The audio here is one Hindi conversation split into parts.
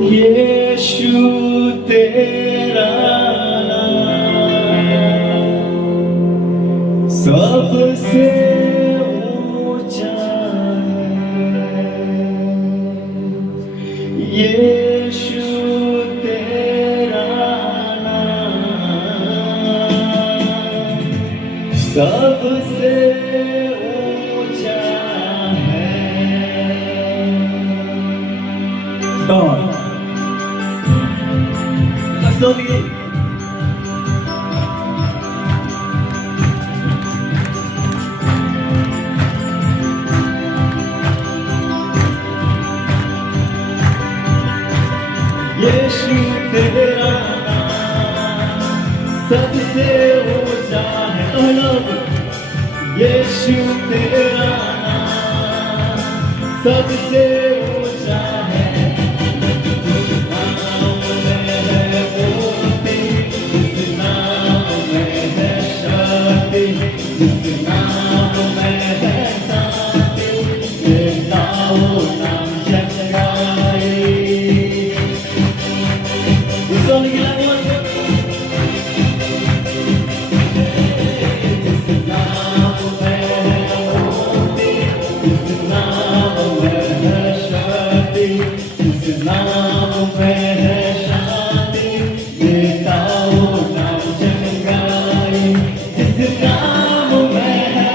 यीशु तेरा नाम सबसे ऊंचा है। यीशु तेरा नाम सबसे ऊंचा है। God. Slowly. यीशु तेरा नाम सबसे ऊंचा है। तो लोग यीशु तेरा नाम सबसे ऊंचा है। जिस नाम में है शांति, तेरा वो नाम जगाए। जिस नाम में है मुक्ति, जिस नाम में है शांति, जिस नाम में है शांति, तेरा वो नाम जगाए। जिस नाम में है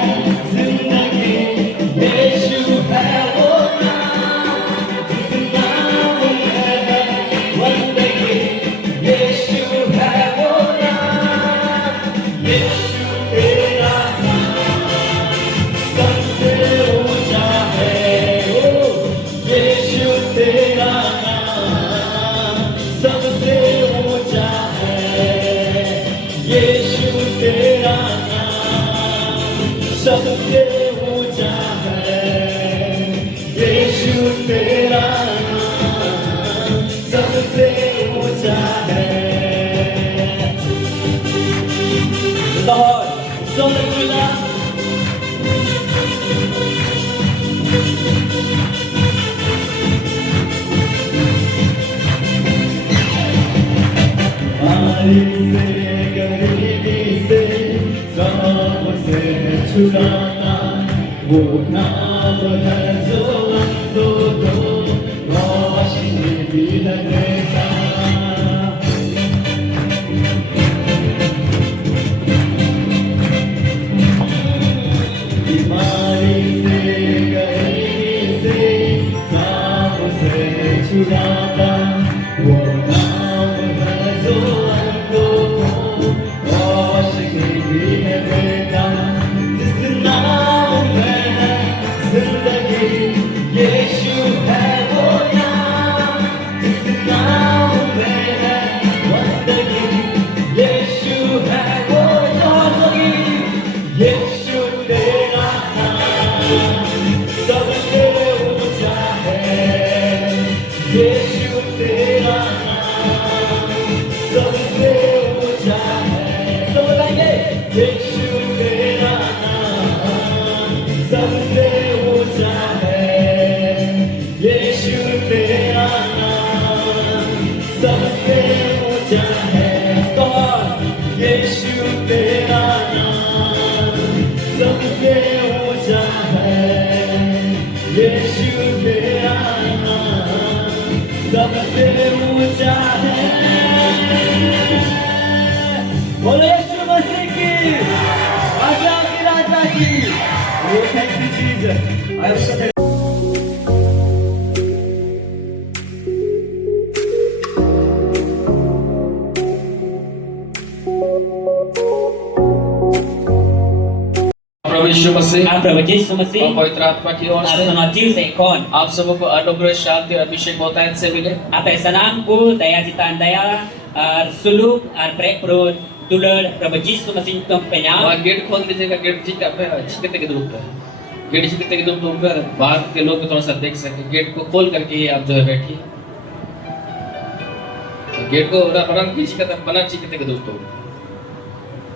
जिंदगी, यीशु है वो नाम। जिस नाम में है बंदगी, यीशु है वो नाम। यीशु तेरा नाम सबसे ऊंचा है। ओ यीशु तेरा नाम सबसे ऊंचा है। यीशु तेरा सबसे ऊंचा है। यीशु तेरा नाम सबसे ऊंचा है। Lord, Sola गरीबी से गम से छुड़ाना, वो नाम है जो अंधों को रोशनी दिलाएगा। बीमारी से गरीबी से गम से छुड़ाना, वो नाम है जो अंधों को रोशनी दिलाएगा। जिस नाम में है जिंदगी, यीशु है वो नाम। जिस नाम में है बंदगी, यीशु है वो नाम। यीशु तेरा नाम सबसे ऊंचा है। यीशु तेरा नाम सबसे ऊंचा है। सब बताएंगे, यीशु तेरा नाम सबसे ऊंचा है। यीशु तेरा नाम सबसे ऊंचा है। यीशु तेरा नाम सबसे ऊंचा है। यीशु तेरा नाम सबसे ऊंचा है। बोलो यीशु मसीह की, आजा की राजा की। Oh, thank you, Jesus. I am so प्रभु यीशु मसीह आप प्रभु यीशु मसीह और पवित्र आत्मा की ओर से आत्मा से कौन आप सबको अनुग्रह शांति और अभिषेक बहुतायत से मिले। apa sanang ku daya citaan daya suluk perut dular Prabhu Yesus Masih वहाँ penyam गेट खोल दीजिएगा। गेट ठीक है छिकते के धूप पर, गेट छिकते के धूप पर बाहर के लोग थोड़ा सा देख सके। गेट को खोल करके ही आप जो है बैठिए। गेट को बना छिकते के धूप।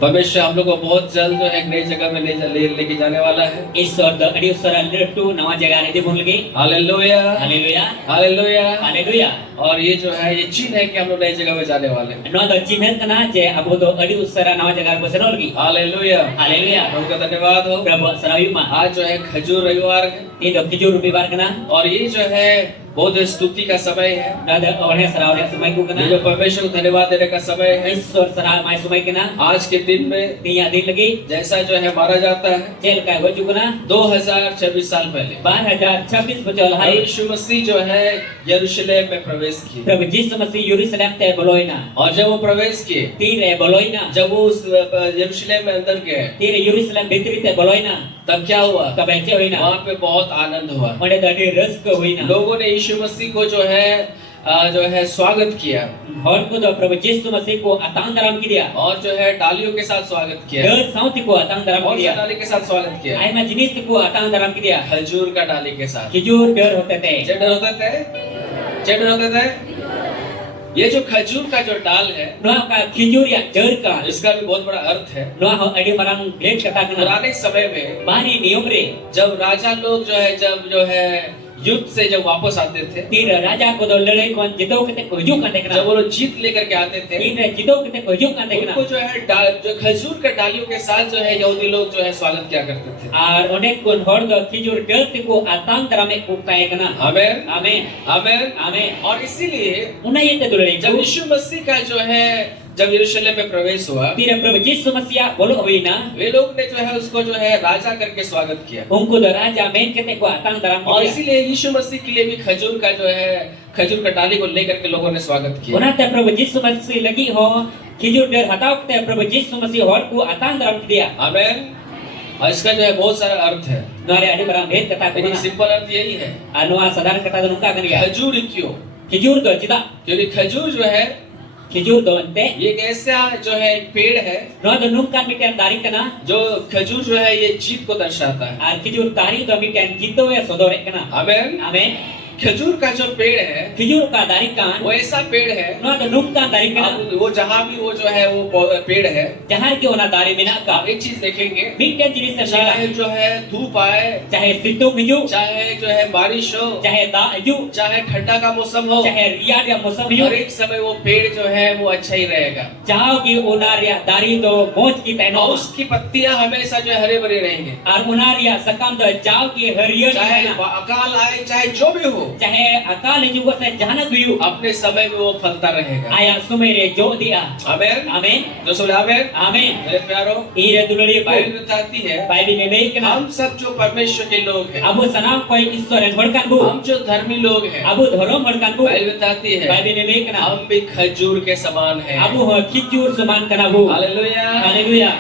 परमेश्वर हम लोग को बहुत जल्द जो है एक नई जगह में लेके जाने वाला है। Isor do adi usara letu nawa jaga ni dibun lagi. Hallelujah Haleluya. Hallelujah. Haleluya. और ये जो है ये चिन्ह है कि हम लोग नई जगह में जाने वाले हैं। Noa do chinhan kana je abu do adi usara nawa jaga ko senol lagi. Hallelujah. Haleluya. प्रभु का धन्यवाद हो। Prabu sarawi ma. आज जो है खजूर रविवार है Ti do kijur bibar kana. और ये जो है बहुत स्तुति का समय है। Noa do oleh sarawle sumai ku ये जो kana. परमेश्वर को धन्यवाद देने का समय है। Isor sara mai sumai kana. आज के दिन में Tiya din lagi. जैसा जो है माना जाता है Jel ka goju kana. 2026 साल पहले 2026 bocol hari. यीशु मसीह जो है यरूशलेम में प्रवेश किए Prabu Yesus Masih Yerusalem te boloina. और जब वो प्रवेश किए, Tire boloina. जब वो उस यरूशलेम में अंदर गए, Tire Yerusalem bitri te boloina. तब क्या हुआ? Kabace hoina. वहाँ पे बहुत आनंद हुआ। Onde do adi raska hoina. लोगों ने यीशु मसीह को जो है स्वागत किया Hor ko do Prabu Yesus Masih ko atang daram kidia. और जो है डालियों के साथ स्वागत किया Deur sauti ko atang daram और kidia. डाली के साथ स्वागत किया Ai ma jinis ko atang daram kidia. खजूर का डाली के साथ। Kijur deur hote te. Cheddar होते थे, चेडर होते थे। ये जो खजूर का जो डाल है, Noa ka kijur ya deur ka. इसका भी बहुत बड़ा अर्थ है। Noa ho adi marang great kata kana. पुराने समय में Bani niyom re. जब राजा लोग जो है युद्ध से जब वापस आते थे, Tire raja ko do lelai kon jidau kete ko hijuk kan te जब kana. वो लोग जीत लेकर के आते थे, Tire jidau kete ko hijuk kan te उनको kana. जो है जो खजूर के डालियों के साथ जो है यहूदी लोग जो है स्वागत किया करते थे। Ar onek kon hor do kijur deur te ko atang daram e ko tae kana. Amen Amen. Amen. Amen. और इसीलिए Una yete dulai जब ko. यीशु मसीह का जो है जब यरूशलेम में प्रवेश हुआ, Tire Prabu Yesus Masih bolo hoina. वे लोग ने जो है उसको जो है राजा करके स्वागत किया Unku do raja main kete ko atang daram और kidia. इसीलिए यीशु मसीह के लिए भी खजूर का जो है खजूर का डाली को लेकर के लोगों ने स्वागत किया। Ona te Prabu Yesus Masih lagi ho kijur deur hataw te Prabu Yesus Masih hor ko atang daram kidia. आमेन। और इसका जो है बहुत सारा अर्थ है, Noare adi marang bhed kata ko लेकिन kana. सिंपल अर्थ यही है, Anua sadar kata do nungka kania. खजूर क्यों? Kijur do cida. क्योंकि खजूर जो है Kijur do ente. ये एक ऐसा जो है एक पेड़ है Noa do nungka miten dari kana. जो खजूर जो है ये जीत को दर्शाता है। Ar kijur tari do miten jidau e sodore kana. Amen. Amen. खजूर का जो पेड़ है Kijur ka dari kan. वो ऐसा पेड़ है, Noa do nungka dari kana. अब वो जहाँ भी वो जो है वो पेड़ है, Jahar ki ona dari menak ka. आप एक चीज देखेंगे, Miten jinis se चाहे sila. जो है धूप आए, Chahe situng hiju. चाहे जो है बारिश हो, Chahe da hiju. चाहे ठंडा का मौसम हो, Chahe riyad ya mosam हर hiju. एक समय वो पेड़ जो है वो अच्छा ही रहेगा Jauh ki unar ya dari do moj ki और teno. उसकी पत्तियां हमेशा जो है हरे भरे रहेंगे। Ar unar ya sakam do jauh ki hariyan चाहे kana. अकाल आए, चाहे जो भी हो, Chahe akal hiju ko se jahana guyu. अपने समय में वो फलता रहेगा। Ayah sumere jo dia. आमेन। Amen. जो बोले आमेन। Amen. मेरे प्यारो, Ire dulari बाइबल ko. बताती है Bible me baik kana. हम सब जो परमेश्वर के लोग हैं, Abu sanam koi Ishwar en hodkan bu. हम जो धर्मी लोग हैं, Abu dhorom hodkan bu. Bible बताती है Bible me baik kana. हम भी खजूर के समान हैं। Abu ho kijur suman kana bu. Hallelujah. Haleluya.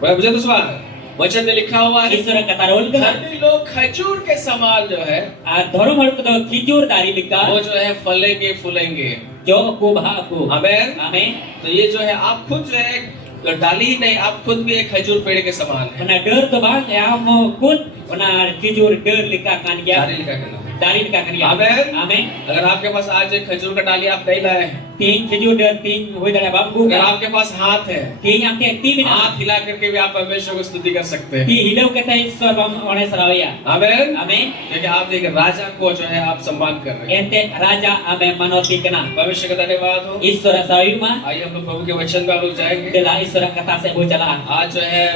बोला मुझे तो सवाल वचन में लिखा हुआ है Ishwar kata rol kana. धर्मी लोग खजूर के समान जो है Ar dhorom hod ko do kijur dari lika. वो जो है फलेंगे फूलेंगे। Jo ko bha ko. आमेन। Amen. तो ये जो है आप खुद जो है डाली ही नहीं, आप खुद भी एक खजूर पेड़ के समान है। Ona deur to bang ya mo kun. Ona kijur deur lika kan ya. डाली लिखा करना। Dari lika kan ya. Amen. Amen. अगर आपके पास आज एक खजूर का डाली आप नहीं लाए हैं, Tin kijur deur tin hoi dara babu अगर ka. आपके पास हाथ है, Tin am te ti bina. हाथ हिला करके भी आप परमेश्वर को स्तुति कर सकते हैं। Ti hilau kata Ishwar bang one sarawaya. आमेन। Amen. क्योंकि आप एक राजा को जो है आप सम्मान कर रहे हैं। Ente raja ame manoti kana. परमेश्वर का धन्यवाद हो। Ishwar sawi ma. आइए हम लोग प्रभु के वचन में हम लोग जाएंगे। Dela Ishwar kata se bo jala. आज जो है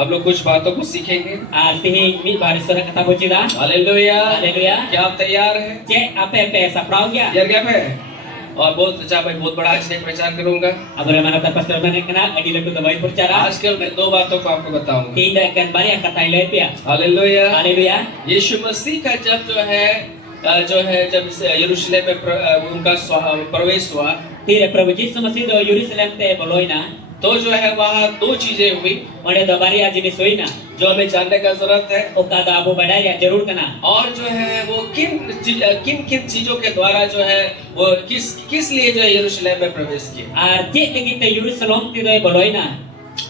हम लोग कुछ बातों को सीखेंगे। Artinya mi bar Ishwar kata bo jila. Hallelujah. Haleluya. क्या आप तैयार हैं? Cek apa pe saprau ya. तैयार क्या पे? और बहुत अच्छा, मैं बहुत बड़ा आज एक प्रचार करूंगा। Abra mana ta pastor mana kana adi lagu ta baik percara. आजकल मैं दो बातों को आपको बताऊंगा। Tidak akan banyak kata ilai pia. Hallelujah. Haleluya. यीशु मसीह का जब यरूशलेम में उनका प्रवेश हुआ Tidak Prabu Yesus Masih do Yerusalem te boloina. तो जो है वहाँ दो चीजें हुई Onde do baria jenis hoina. जो हमें जानने का जरूरत है। Oka da abu badai ya jarur kana. और जो है वो किन चीजों के द्वारा जो है वो किस लिए जो है यरूशलेम में प्रवेश किए। Ar cek lagi te Yerusalem ti do boloina.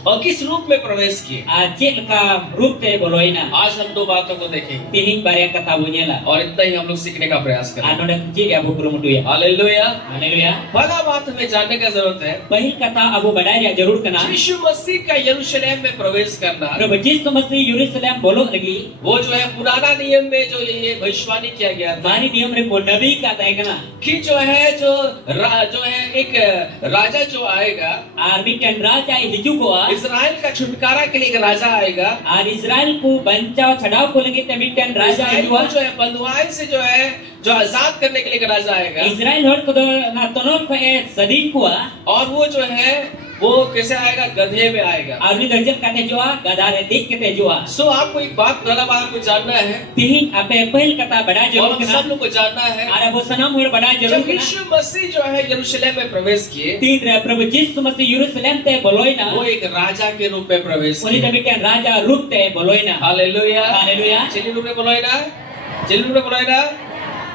और किस रूप में प्रवेश किए। cik leka rup te boloina. आज हम दो बातों को देखेंगे Tihing barang kata bunyela. और इतना ही हम लोग सीखने का प्रयास करेंगे। Ano dah cik abu kurumutu ya. Hallelujah. Haleluya. पहला बात हमें जानने का जरूरत है, Bahil kata abu badai ya jarur kena. यीशु मसीह का यरूशलेम में प्रवेश करना, Prabhu Yesus Masih Yerusalem bolok lagi. वो जो है पुराना नियम में जो ये भविष्यवाणी किया गया था Mari niam re ko nabi kata kena. कि जो है एक राजा जो आएगा, Ar mitan raja hiju ko a. इस्राएल का छुटकारा के लिए एक राजा आएगा। Ar Israel ko bancao chadao ko lagi te mitan raja इस्राएल hiju को a. जो है बंधुआई से जो आजाद करने के लिए एक राजा आएगा। Israel hor ko do na tonor ko e sadin ko a. और वो जो है वो कैसे आएगा, गधे में आएगा। Ar ni darjan kate jo a gadare dik kate jo a. सो आपको एक बात पहला बात आपको जानना है Tihing ape pahil kata badai और jarur हम kena. सब लोग को जानना है, Ar abu sanam hor badai jarur जब kena. यीशु मसीह जो है यरूशलेम में प्रवेश किए, Tin Prabhu Yesus Masih Yerusalem te boloina. वो एक राजा के रूप में प्रवेश Oni किए। demikian raja rup te boloina. Hallelujah. Haleluya. चलिए रूप में बोलाए ना, चलिए रूप में बोलाए ना,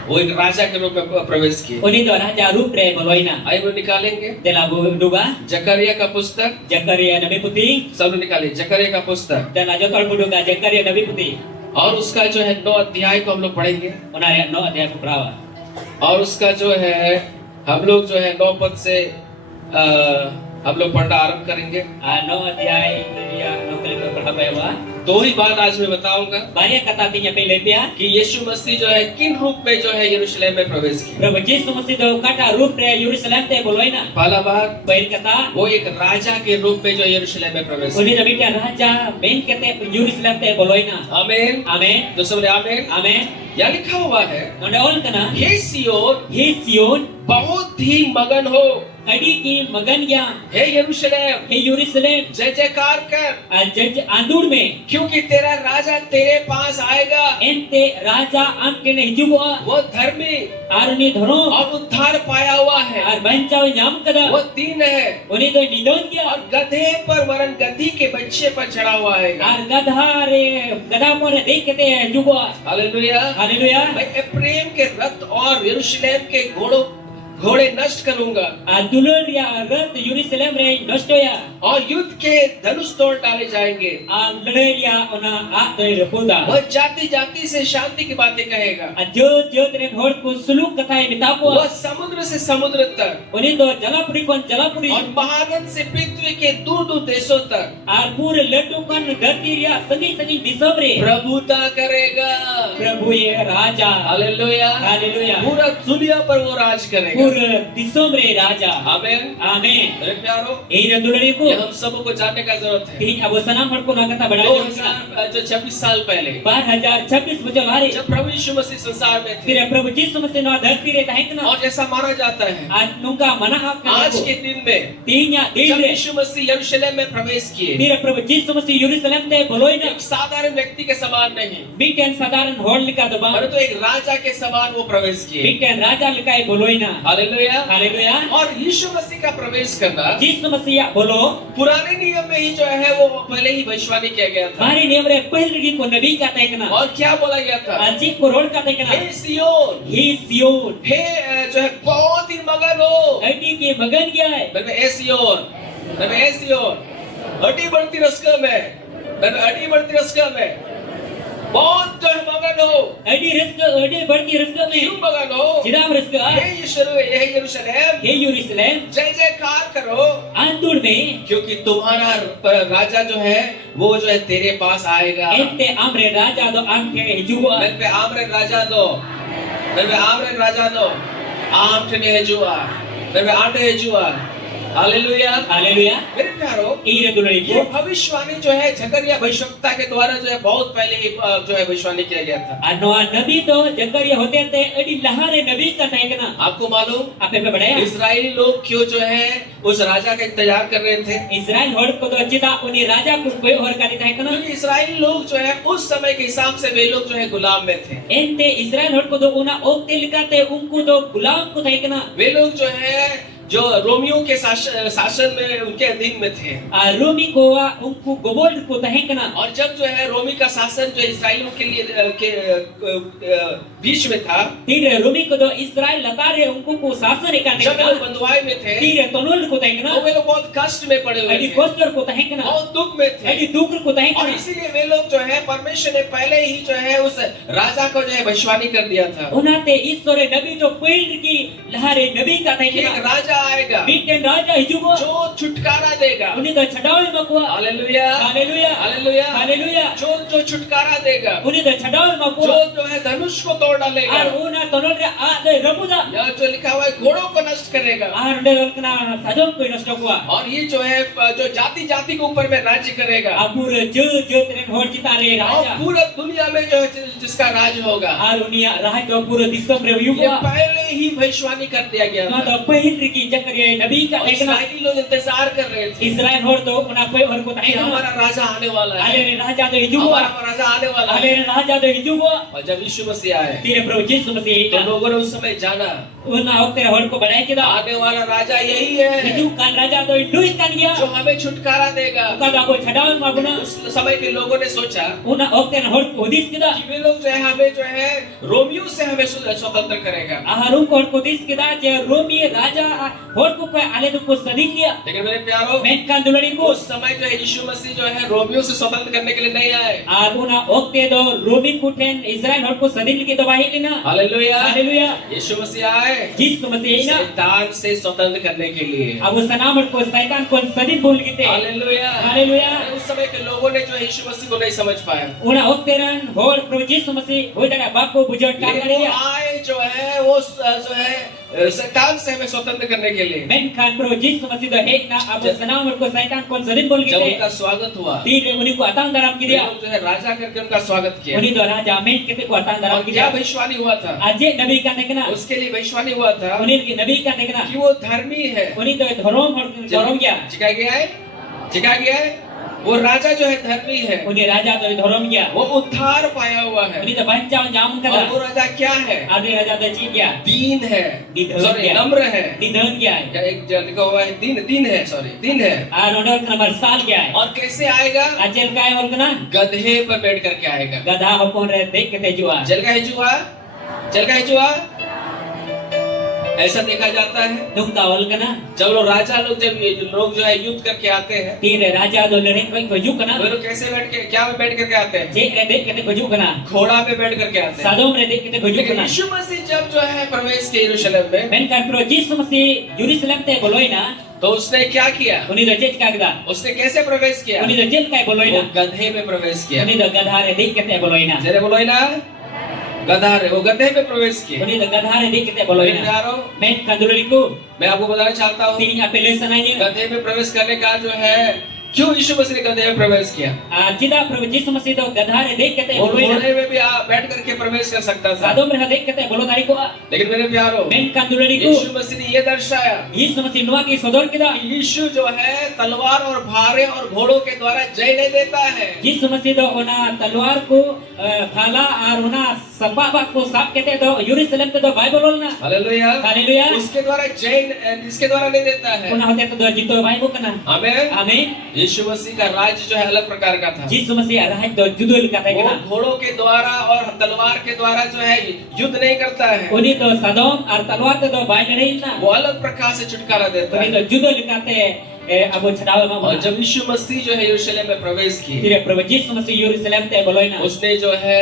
वो एक राजा के रूप में प्रवेश किए। Oni do raja rup te boloina. आइए वो निकालेंगे Dela duga जकरिया का पुस्तक, Jakaria Nabi Putih सब लोग निकालिए जकरिया का पुस्तक, dan ajotol buduga Jakaria Nabi Putih. और उसका जो है 9 अध्याय को हम लोग पढ़ेंगे Ona ayat no adhyay perawa. और उसका जो है हम लोग जो है 9 पद से हम लोग पढ़ना आरंभ करेंगे। No adhyay ya no kali perhabawa. दो ही बात आज मैं बताऊंगा Banyak kata tinya pelepia. कि यीशु मसीह जो है किन रूप में जो है यरूशलेम में प्रवेश किया। Prabhu Yesus Masih do kata rup te Yerusalem te boloina. पहला बात, Bail kata वो एक राजा के रूप में जो यरूशलेम में प्रवेश Oni किया। demikian raja main kete Yerusalem te boloina. आमीन। Amen. तो सब बोले आमीन। Amen. यहाँ लिखा हुआ है, Onda ol kana. Hey सियोन He Sion बहुत ही मगन हो, adi ki magan ya. हे यरूशलेम He Yerusalem जय जयकार कर, jaj andur में क्योंकि तेरा राजा तेरे पास आएगा। ente raja am kene hijugo वो धर्मी aruni dhoro और उद्धार पाया हुआ है, ar bancao nyam वो kada दीन है oni do nidon और ya गधे पर वरन गधी के बच्चे पर चढ़ा हुआ है। ar gada more dekete hijugo hallelujah. haleluya मैं एफ्रेम के रथ और यरूशलेम के घोड़े नष्ट करूंगा dulur ya rat Yerusalem re nosto ya और युद्ध के धनुष तोड़ डाले जाएंगे। lele ya ona a doi repuda वह जाति जाति से शांति की बातें कहेगा, jod ren hor ko suluk kathai mitapo वह समुद्र से समुद्र तक oni do jalapuri kon jalapuri और महानद से पृथ्वी के दूर दूर देशों तक ar pure letu kan dharti ya sangi disam re प्रभुता करेगा। prabhu ye raja hallelujah. haleluya पूरा दुनिया पर वो राज करेगा। pure disam re raja आमीन। amen मेरे प्यारो, ei randulari ko ये हम सबको जानने का जरूरत है। tihing abo sanam hor ko na kata badai 26 साल पहले 2026 bajal hari जब प्रभु यीशु मसीह संसार में थे tira prabhu Yesus Masih na dharti re tahekna और जैसा माना जाता है आज nungka mana hak आज के दिन में tinya जब din re यीशु मसीह यरूशलेम में प्रवेश किए, tira prabhu Yesus Masih Yerusalem te boloina एक साधारण व्यक्ति के समान नहीं bikin sadaran hor lika do ba परंतु एक राजा के समान वो प्रवेश किए। bikin raja likai boloina hallelujah. haleluya और यीशु मसीह का प्रवेश करना Yesus Masih ya bolo पुराने नियम में ही जो है वो पहले ही भविष्यवाणी किया गया था। mari niam re pahil lagi ko nabi kata ekna और क्या बोला गया था, aji ko rod kata ekna hey सियोन, he Sion हे जो है बहुत ही मगन हो। adi ke magan gya hai मैं ए सियोन, मैं ए सियोन, अटी बढ़ती रस्का में, मैं अटी बढ़ती रस्का में बहुत जो है मगन हो। adi reska adi badki reska क्यों mein मगन हो? jidam reska हे यरूशलेम he Yerusalem जय जयकार करो, andur mein क्योंकि तुम्हारा राजा जो है वो जो है तेरे पास आएगा। ente amre raja do amke hijugo मैं पे आमरे राजा दो, मैं पे आमरे राजा दो, आमठने है जुआ, मैं पे आटे है जुआ। हालेलुया। haleluya मेरे प्यारो, ei randulari ये ko भविष्यवाणी जो है जकरिया भविष्यवक्ता के द्वारा जो है बहुत पहले ही जो है भविष्यवाणी किया गया था। ano nabi to jakaria hote te adi lahare nabi kata ekna आपको मालूम ape pe badaya इस्राएली लोग क्यों जो है उस राजा का इंतजार कर रहे थे? Israel hor ko do chita uni raja ko koi hor kali tahekna क्योंकि इस्राएली लोग जो है उस समय के हिसाब से वे लोग जो है गुलाम में थे। ente Israel hor ko do una okte likate unku do gulam ko tahekna वे लोग जो है जो रोमियो के शासन में उनके अधीन में थे। Rumi ko unku gobol ko tahekna और जब जो है रोमी का शासन जो इस्राएलियों के लिए बीच में था, Tire Rumi ko do Israel latare unku ko शासन ikan जब वो dekna. बंधुआई में थे Tire tonul ko तो tengna. वे लोग बहुत कष्ट में पड़े हुए Adi थे, kostor ko tengna. बहुत दुख में थे, Adi dukul ko और tengna. इसीलिए वे लोग जो है परमेश्वर ने पहले ही जो है उस राजा को जो है भविष्यवाणी कर दिया था Unate Isore nabi jo pil ki lahare nabi ka कि एक tengna. राजा आएगा Mitten raja hijugo. जो छुटकारा देगा। Uni da chadawe makwa. Hallelujah, Hallelujah. Hallelujah, Hallelujah. जो छुटकारा देगा, Uni da chadawe makwa. जो है धनुष को तोड़ डालेगा, Ar una tonol re a de rabuda. यह जो लिखा हुआ है घोड़ों को नष्ट करेगा, Ar de lokna sajom ko nashto kwa. और ये जो है जो जाति जाति के ऊपर में राज्य करेगा, Apur je tren hor chitare और raja. पूरा दुनिया में जो है जिसका राज होगा, Ar unia raj do pura disam re ये yugo. पहले ही भविष्यवाणी कर दिया गया Na था। do pahil ri ki jakariya nabi ka और tengna. इस्राएली लोग इंतजार कर रहे थे Israel hor do una pe hor ko कि tengna. हमारा राजा आने वाला है, Ale raja do hijugo. हमारा राजा आने वाला है। Ale raja do hijugo. और जब यीशु मसीह आए Tire Prabhu Yesus Masih तो ina. लोगों ने उस समय जाना Una okte hor ko badai kida. आने वाला राजा यही है Hiju kan raja do hindu kan जो gya. हमें छुटकारा देगा। Kada ko chadawe maguna. उस समय के लोगों ने सोचा Una okte hor ko dis kida. कि वे लोग जो है हमें जो है रोमियो से हमें स्वतंत्र करेगा, Aharum ko hor ko dis kida je Romi raja hor ko pe ale do ko sadik dia. लेकिन मेरे प्यारो Men kan dulari ko. उस समय जो है यीशु मसीह जो है रोमियो से स्वतंत्र करने के लिए नहीं आए। Ar una okte do Romi kuten Israel hor ko sadik ki do bahil na. Hallelujah, Hallelujah. यीशु मसीह आए Yesus Masih ina. शैतान से स्वतंत्र करने के लिए। Abu sanam hor ko syaitan ko sadik bol kite. Hallelujah, Hallelujah. उस समय के लोगों ने जो है यीशु मसीह को नहीं समझ पाया, Una okte ran hor Prabhu Yesus Masih hoy dara bap ko bujot ka लेकिन वो kare. आए जो है वो जो है शैतान से हमें स्वतंत्र करने के लिए। Menkan Prabhu Yesus Masih do hek na abu sanam hor ko syaitan ko sadik bol जब kite. उनका स्वागत हुआ, Tire uni ko atang daram ki वे dia. लोग जो है राजा करके उनका स्वागत किया। Uni do raja men kite ko atang और daram ki क्या dia. भविष्यवाणी हुआ था? Aje nabi kan dekna. उसके लिए भविष्यवाणी हुआ था Uni ki nabi kan dekna. कि वो धर्मी है। Uni do dharom hor dharom gya. चिका गया है, चिका गया है। वो राजा जो है धर्मी है, Uni raja do dharom gya. वो उद्धार पाया हुआ है। Uni do bancau jam और वो kada. राजा क्या है? Ade raja do chi gya. दीन है, दीन सॉरी है। नम्र है। Di dhaun gya. या एक जो लिखा हुआ है दीन है, सॉरी दीन है। Ar order number sal gya. और कैसे आएगा? Ajel kai hor kana. गधे पर बैठ करके आएगा। Gadha hopon re dek kete jua. जल का हिजुआ, जल का हिजुआ, ऐसा देखा जाता है। Duk tawal kana. जब लोग राजा लोग जब ये लोग जो है युद्ध करके आते हैं, Tire raja do lereng ko ju kana. वे लोग कैसे बैठ के क्या में बैठ करके आते हैं? Je re dek kete ko ju kana. घोड़ा पे बैठ करके आते हैं। Sadom re dek kete ko ju लेकिन kana. यीशु मसीह जब जो है प्रवेश किए यरूशलेम में, Menkan Prabhu Yesus Masih Jerusalem te boloina. तो उसने क्या किया? Uni do jet kagda. उसने कैसे प्रवेश किया? Uni do jel kai वो boloina. गधे में प्रवेश किया। Uni do gadha re dek kete boloina. जरे बोलो ही ना, गधा रे वो गधे में प्रवेश किए। Uni do gadha re dek kete मेरे boloina. प्यारो, Men kanduliku. मैं आपको बताना चाहता हूँ Tini ape lesananya. गधे में प्रवेश करने का जो है क्यों यीशु मसीह ने गधे में प्रवेश किया? Cida Prabhu Yesus Masih do gadha re dek kete वो boloina. घोड़े में भी बैठ करके प्रवेश कर सकता था, Sadom re dek kete bolo dari ko. लेकिन मेरे प्यारो Men kanduliku. यीशु मसीह ने ये दर्शाया Yesus Masih nuwa ki sodor kida. कि यीशु जो है तलवार और भारे और घोड़ों के द्वारा जय नहीं देता है। Yesus Masih do ona talwar ko phala ar ona sababa ko sap kete do Jerusalem te do Bible na. Hallelujah, Hallelujah. उसके द्वारा जय इसके द्वारा नहीं देता है। Una hote to do jito Bible kana. आमीन। Amen. यीशु मसीह का राज्य जो है अलग प्रकार का था। Yesus Masih raj do judul kata वो kana. घोड़ों के द्वारा और तलवार के द्वारा जो है युद्ध नहीं करता है, Uni to Sadom ar talwar te do Bible rein na. वो अलग प्रकार से छुटकारा देता Uni है। to judul kate abo chadawa ma. और जब यीशु मसीह जो है यरूशलेम में प्रवेश किए, Tire Prabhu Yesus Masih Jerusalem te boloina. उसने जो है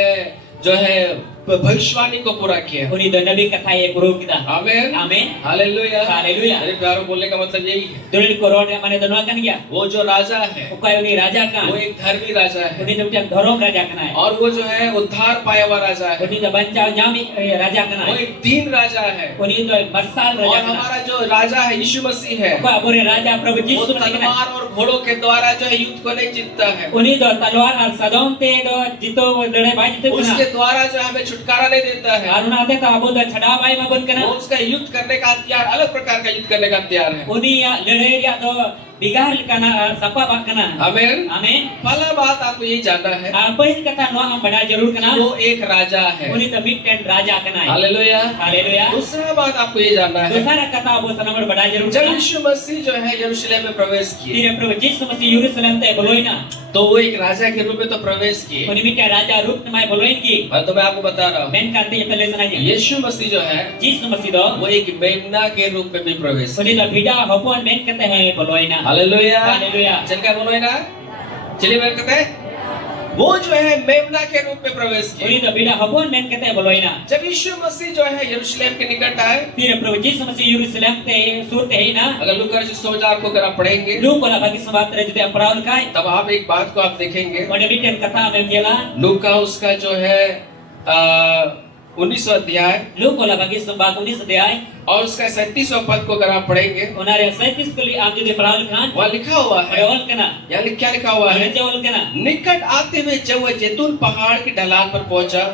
भविष्यवाणी को पूरा किया। Uni do nabi kata ye guru kita. आमीन, Amen. हालेलुया। हालेलुया। मेरे प्यारों, बोलने का मतलब यही है, Dulil ko ron mane do nuwa kan gya. वो जो राजा है Ukai uni raja वो kan. एक धर्मी राजा है, Uni do jam dharom raja kana hai. और वो जो है उद्धार पाया हुआ राजा है, Uni do bancau nyami raja kana वो hai. एक दीन राजा है। Uni do marsal और raja kana. हमारा जो राजा है यीशु मसीह है, Ukai abore raja Prabhu वो Yesus Masih kana. तलवार और घोड़ों के द्वारा जो है युद्ध को नहीं जीतता है, Uni do talwar ar Sadom te do jito lade bai jito kana. उसके द्वारा जो हमें छुटकारा नहीं देता है। Aruna ate ta abo do chada bai ma bon वो kana. उसका युद्ध करने का हथियार अलग प्रकार का युद्ध करने का हथियार है। Uni ya lade ya do bigar kana sapa bak kana. आमीन। Amen. पहला बात आपको ये जानना है, Pahil kata nuwa ang bada jarur kana. वो एक राजा है। Uni do mitten raja kana hai. Hallelujah. Hallelujah. दूसरा बात आपको ये जानना है, Dosara kata abo sanamar bada jarur जब kana. यीशु मसीह जो है यरूशलेम में प्रवेश किए, Tire Prabhu Yesus Masih Jerusalem te boloina. तो वो एक राजा के रूप में तो प्रवेश किए। Oni mita raja rup namai boloin ki. और तो मैं आपको बता रहा हूँ, Men kante ya tele sananya. यीशु मसीह जो है Jis namasi do. वो एक मेमना के रूप में भी प्रवेश किया। Oni do bida hopon men kate hai boloina. Hallelujah, Haleluya. चल क्या बोलो ना, चलिए मैं कहते हैं वो जो है मेमना के रूप में प्रवेश किया। Oni do bida hopon men kate boloina. जब यीशु मसीह जो है यरूशलेम के निकट आए, Tira Prabhu Jis namasi Jerusalem te sur te hai na. अगर लूका रचित सुसमाचार को अगर आप पढ़ेंगे Lu kola bagi samatra jute aprawal kai. तब आप एक बात को आप देखेंगे, Oni bitan kata mem jela. लूका उसका जो है 19वां अध्याय Lu kola bagi sambat unis adhyay. और उसका 37वां पद को अगर आप पढ़ेंगे, Onare 37 kali aap jute aprawal kan. वहाँ लिखा हुआ है, Aprawal kana. यहाँ क्या लिखा हुआ है, Aprawal kana. निकट आते हुए जब वह जैतून पहाड़ की ढलान पर पहुंचा।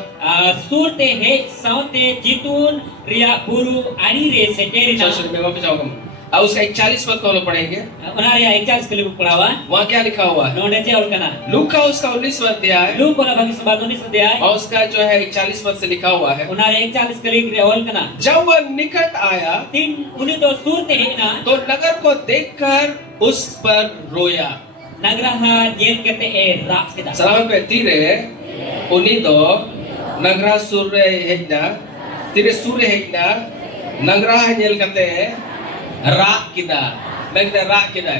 sur te he saute jitun ria buru ani re seterina. चलो मैं वापस जाऊंगा। अब उसका 41 पद को हम लोग पढ़ेंगे, Onare ya 41 kali purawa. वहाँ क्या लिखा हुआ है, Nonde je olkana. लूका उसका 19वां अध्याय Lu kola bagi sambat unis adhyay. और उसका जो है 41 पद से लिखा हुआ है, Onare 41 kali olkana. जब वह निकट आया Tin uni do sur te he na. तो नगर को देखकर उस पर रोया। Nagraha jen kete e rak kita. Salamat pe tire unido nagra surre hejna tire surre hejna nagra nyel kate rak kita megde rak kita।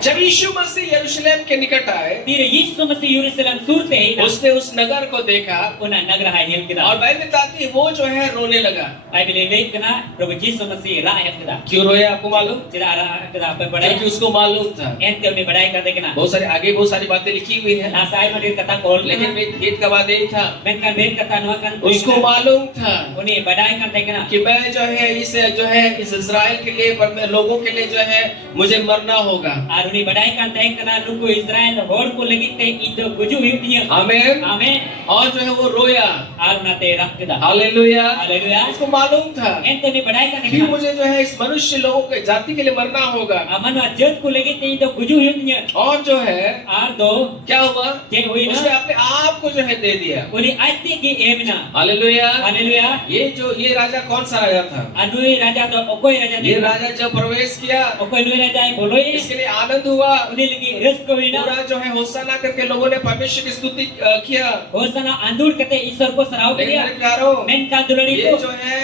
जब यीशु मसीह यरूशलेम के निकट आए, Tira Yesu masi Jerusalem sur te he na. उसने उस नगर को देखा Una nagraha jen kita. और बाइबल बताती है वो जो है रोने लगा। Ai bile wait kana Prabhu Yesu masi rak he kita. क्यों रोया आपको मालूम? Tidak ara kita apa क्योंकि badai. उसको मालूम था। Ente uni badai kate kana. बहुत सारी आगे बहुत सारी बातें लिखी हुई है, Nasa ai madir kata kol. लेकिन भेद का बात यही था, Menkan ben kata nuah kan. उसको मालूम था Uni badai kan te kana. कि मैं जो है इस इज़राइल के लिए पर लोगों के लिए जो है मुझे मरना होगा। Aruni badai kan te kana nuku Israel hor ko lagi te ido guju hiutiya. आमीन। Amen. और जो है वो रोया। Aruna te rak kita. Hallelujah. Haleluya. उसको मालूम था Ente ni badai kan कि kana. मुझे जो है इस मनुष्य लोगों के जाति के लिए मरना होगा। Amanu ajat ko lagi te ido guju hiutiya. और जो है Ar do क्या हुआ, je hui उसने na. अपने आप को जो है दे दिया। Uni ati ki emna. Hallelujah. Haleluya. ये राजा कौन सा राजा था? Anui raja do okoi raja ये ni. राजा जब प्रवेश किया Okoi nui raja ai boloi. इसके लिए आनंद हुआ। Uni lagi resko hui na. पूरा जो है होसाना करके लोगों ने परमेश्वर की स्तुति किया। Hosana andur kate Ishwar ko sarau लेकिन kariya. मेरे प्यारों, Men ka dulari ये ko. जो है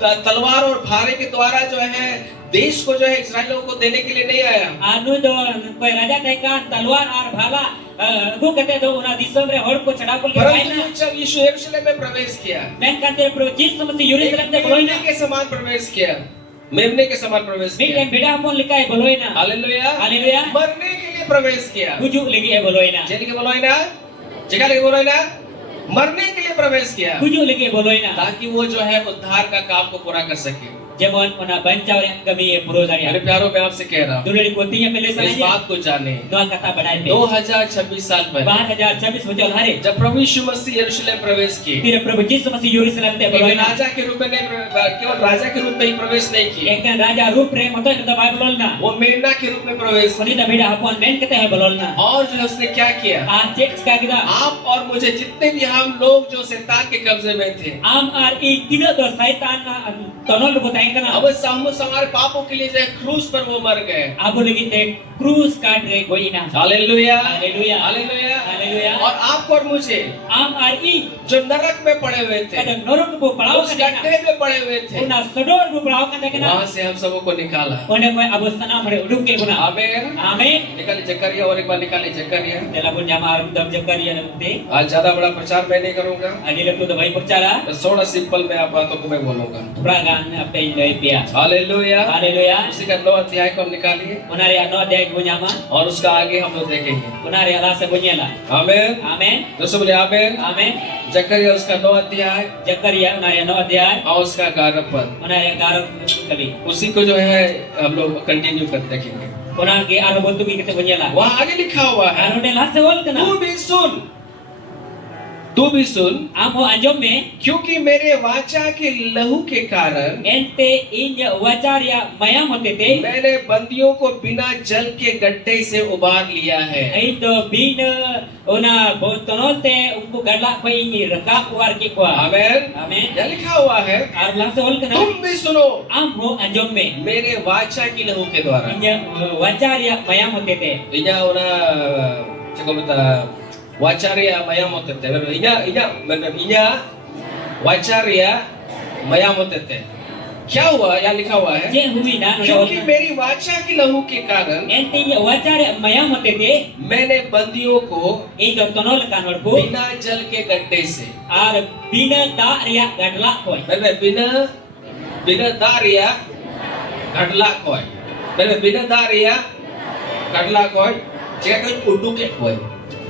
तलवार और भारे के द्वारा जो है देश को जो है इस्राएलियों को देने के लिए नहीं आया। Anu do koi raja te kan talwar ar bhala gu kate do una disam re hor ko chada ko le परंतु na. जब यीशु यरूशलेम में प्रवेश किया, Men kan te Prabhu Yesu masi Jerusalem te एक boloi मेमने na. के समान प्रवेश किया, मेमने के समान प्रवेश Min किया। tem beda pun likai boloi na. Hallelujah. Haleluya. मरने के लिए प्रवेश किया। Guju lagi e boloi na. जेल के बोलो ना, जगह के बोलो ना, मरने के लिए प्रवेश किया Guju lagi e boloi na. ताकि वो जो है उद्धार का काम को पूरा कर सके। Jemon una bancau re kami e puro मेरे dari. प्यारों में आपसे कह रहा हूँ, Dulari ko tinya pele इस sana बात को जाने doa kata badai pe. 2026 साल पहले 2026 muncul hari. जब प्रभु यीशु मसीह यरूशलेम प्रवेश किए, Tira Prabhu Yesu masi Jerusalem te केवल boloi na. राजा के रूप में नहीं, केवल राजा के रूप में ही प्रवेश नहीं किए, Ekkan raja rup re moto kata bai bolol na. वो मेमना के रूप में प्रवेश किए। Kuni da beda hapon men kate he bolol na. और जो है उसने क्या किया, Ar cek ska kita. आप और मुझे जितने भी हम लोग जो शैतान के कब्जे में थे, Am ar i tidak do saitan na tonol ko tayo kana. अब हमारे पापों के लिए जो है क्रूस पर वो मर गए। Abo lagi te cruz card re goina. Hallelujah, Haleluya. Hallelujah. Haleluya. और आपको और मुझे Am ar i जो नरक में पड़े हुए थे, kada norok ko palaw उस kana. गड्ढे में पड़े हुए थे, Una sodor ko palaw kana kana. वहां से हम सबों को निकाला। One ko abostana mare uduk ke kuna. आमीन। Amen. निकाले जकरिया, और एक बार निकाले जकरिया। Dela pun jamaah dam jakaria nanti. आज ज्यादा बड़ा प्रचार मैं नहीं करूंगा, Adila tu da bai percara. बस थोड़ा सिंपल मैं आप बातों को मैं बोलूंगा। Pragan apa indai pia. Hallelujah. Haleluya. उसी का 9 अध्याय को हम निकालिए Unari ano adai ko nyama. और उसका आगे हम लोग देखेंगे। Unari ala sa bunyala. आमीन। Amen. दोस्तों बोले आमीन। Amen. जकरिया उसका 9 अध्याय Jakaria unari ano adai. और उसका 11 पद, Unari garap kali. उसी को जो है हम लोग कंटिन्यू कर देखेंगे। Unang ke ano bontu kita bunyala. वहाँ आगे लिखा हुआ है, Ano del hasewol kana. तू भी सुन Amo anjom me क्योंकि मेरे वाचा के लहू के कारण ente inya wajarya mayam hotete. मैंने बंदियों को बिना जल के गड्ढे से उबार लिया है। Ito bina una bontonote unku galak pa ini rekap war ki kwa. आमीन। Amen. यहाँ लिखा हुआ है, Ar hasewol kana. तुम भी सुनो Amo anjom me मेरे वाचा की लहू के द्वारा। inya wajarya mayam hotete. यहाँ Cakap betul. Wacarya mayamotete. Inya वाचार्य मयामोते क्या हुआ यहाँ लिखा हुआ है जे हुई ना क्योंकि मेरी वाचा की लहू के कारण एंते ये वाचारे मयामोते थे मैंने बंदियों को एक तनोल कानवर को बिना जल के गड्ढे से और बिना दा रिया गडला कोई बिना दा रिया गडला कोई बिना दा रिया गडला कोई जगह कोई उड्डू के कोई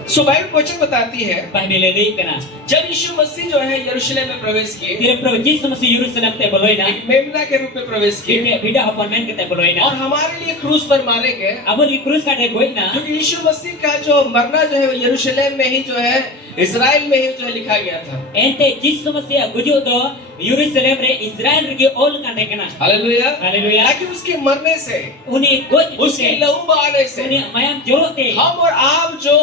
सो बाइबल वचन बताती है पहले ले देख करना जब यीशु मसीह जो है यरूशलेम में प्रवेश किए तेरे प्रभु यीशु मसीह यरूशलेम ते बोलोई ना एक मेमना के रूप में प्रवेश किए के बिड़ा अपॉइंटमेंट के ते बोलोई ना और हमारे लिए क्रूस पर मारे गए अब ये क्रूस का ते कोई ना क्योंकि यीशु मसीह का जो मरना जो है वो यरूशलेम में ही जो है इजराइल में ही जो है लिखा गया था एंते यीशु मसीह गुजो दो यरूशलेम रे इजराइल के ओल का देखना हालेलुया हालेलुया ताकि उसके मरने से उन्हें कुछ उसके लहू बहाने से उन्हें मयम जरूरत है हम और आप जो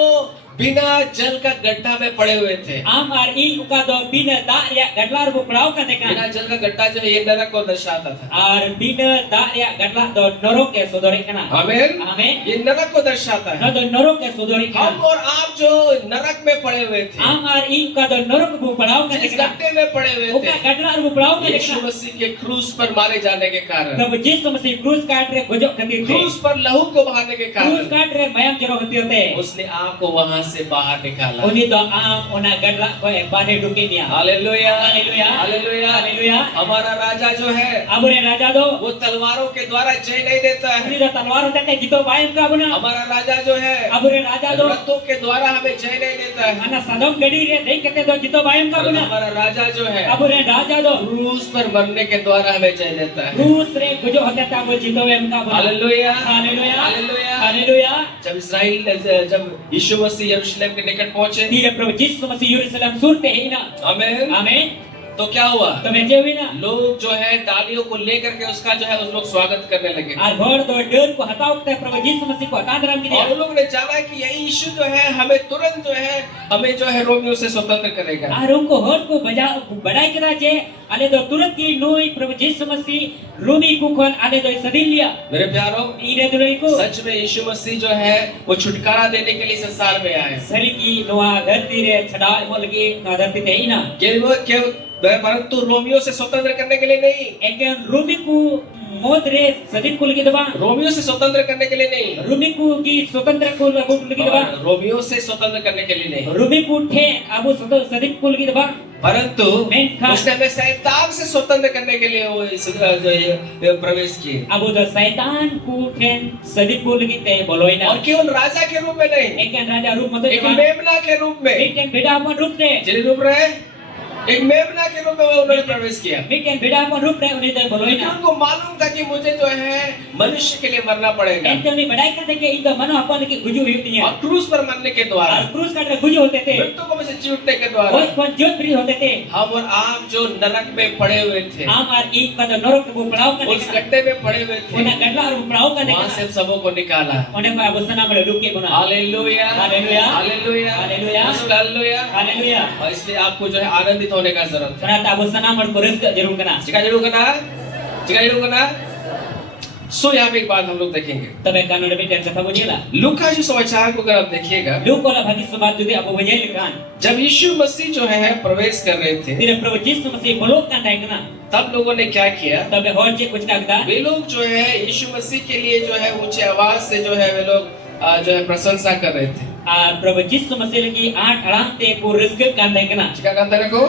बिना जल का गड्ढा में पड़े हुए थे आम और ई का दो बिना दा या गडला रो पड़ाव का देखना बिना जल का गड्ढा जो है ये नरक को दर्शाता था और बिना दा या गडला दो नरक के सुधरे करना आमीन आमीन ये नरक को दर्शाता है न दो नरक के सुधरे हम करना और आप जो नरक में पड़े हुए थे आम और ई का दो नरक रो पड़ाव का जिस देखना गड्ढे में पड़े हुए ओका थे गडला रो पड़ाव का यीशु देखना मसीह के क्रूस पर मारे जाने के कारण तब यीशु मसीह क्रूस काट रे गुजो खतिर थे क्रूस पर लहू को बहाने के क्रूस कारण काट रे मयम जरो खतिर थे उसने आपको वहां से बाहर निकाला उन्हीं तो आम ओना गडला को एक बारे ढुके दिया हालेलुया हालेलुया हालेलुया हालेलुया हमारा राजा जो है अब रे राजा दो वो तलवारों के द्वारा जय नहीं देता है उन्हीं तो तलवार होता है जितो बायम का बना हमारा राजा जो है अब रे राजा दो रथों के द्वारा हमें जय नहीं देता है आना सदम गड़ी रे देख कहते दो जितो बायम का बना हमारा राजा जो है अब रे राजा दो क्रूस पर मरने के द्वारा हमें जय देता है क्रूस रे गुजो होता था वो जितो एम का बना हालेलुया हालेलुया हालेलुया हालेलुया जब इस्राएल जब यीशु मसीह यरूशलेम के निकट पहुंचे धीरे प्रभु यीशु मसीह यरूशलेम सुनते ही ना आमीन आमीन तो क्या हुआ तो मैं जे हुई ना लोग जो है डालियों को लेकर के उसका जो है उस लोग स्वागत करने लगे और घोड़ दो डर को हटाओ ते प्रभु यीशु मसीह को हटा दराम और दिया उन लोगों ने जाना कि यही यीशु जो है हमें तुरंत जो है हमें जो है रोमियो से स्वतंत्र करेगा और उनको होड़ को बजा बढ़ाई करा जे आले दो तुरंत की नोई प्रभु यीशु मसीह रोमी को खोन आले दो सदी लिया मेरे प्यारों इरे दुरई को सच में यीशु मसीह जो है वो छुटकारा देने के लिए संसार में आए सरी की नोआ धरती रे छड़ा बोल के ना धरती ते ही ना केवल परंतु रोमियो से स्वतंत्र करने के लिए नहीं एक रोमी को मौत रे सदी कुल की दबा रोमियो से स्वतंत्र करने के लिए नहीं रोमी को की स्वतंत्र कुल की दबा रोमियो से स्वतंत्र करने के लिए नहीं रोमी को उठे अब सदी कुल की दबा परंतु उसने हमें शैतान से स्वतंत्र करने के लिए वो जो ये प्रवेश किए अब उधर शैतान को उठे सदी कुल की ते बोलोई ना और केवल राजा के रूप में नहीं एक राजा रूप मत एक मेमना के रूप में एक बेटा अपन रूप से जिन रूप रहे एक मेमना के रूप में उन्होंने प्रवेश किया लेकिन बेटा अपन रूप रे उन्हें तो बोलोई ना उनको मालूम था कि मुझे जो है मनुष्य के लिए मरना पड़ेगा एंते उन्हें बढ़ाई करते कि इधर मनो अपन की गुजू हुई थी और क्रूस पर मरने के द्वारा और क्रूस काट गुजू होते थे मृत्यु में से जी उठने के द्वारा बहुत बहुत जोत प्रिय होते थे हम और आप जो नरक में पड़े हुए थे आम और एक का तो नरक को पड़ाव का उस देखा गड्ढे में पड़े हुए थे उन्हें गड्ढा और पड़ाव का वहां देखा से सबों को निकाला उन्हें को अब सना में रुक के बना hallelujah hallelujah hallelujah hallelujah hallelujah hallelujah और इसलिए आपको जो है आनंदित होने का जरूरत है ternyata अब सना में पुरुष जरूर करना चिका जरूर करना सो यहाँ पे एक बात हम लोग देखेंगे तबे कानून में टेंशन था बुझेला लूका जो समाचार को अगर आप देखिएगा लोग को भागी समाज जुदी अब बुझे लिखान जब यीशु मसीह जो है प्रवेश कर रहे थे तेरे प्रभु यीशु मसीह बोलोग का टाइगना तब लोगों ने क्या किया तबे होर जे कुछ कागदा वे लोग जो है यीशु मसीह के लिए जो है ऊंचे आवाज से जो है वे लोग जो है प्रशंसा कर रहे थे प्रभु यीशु मसीह की 8 अड़ांते को रिस्क का टाइगना क्या कहता है को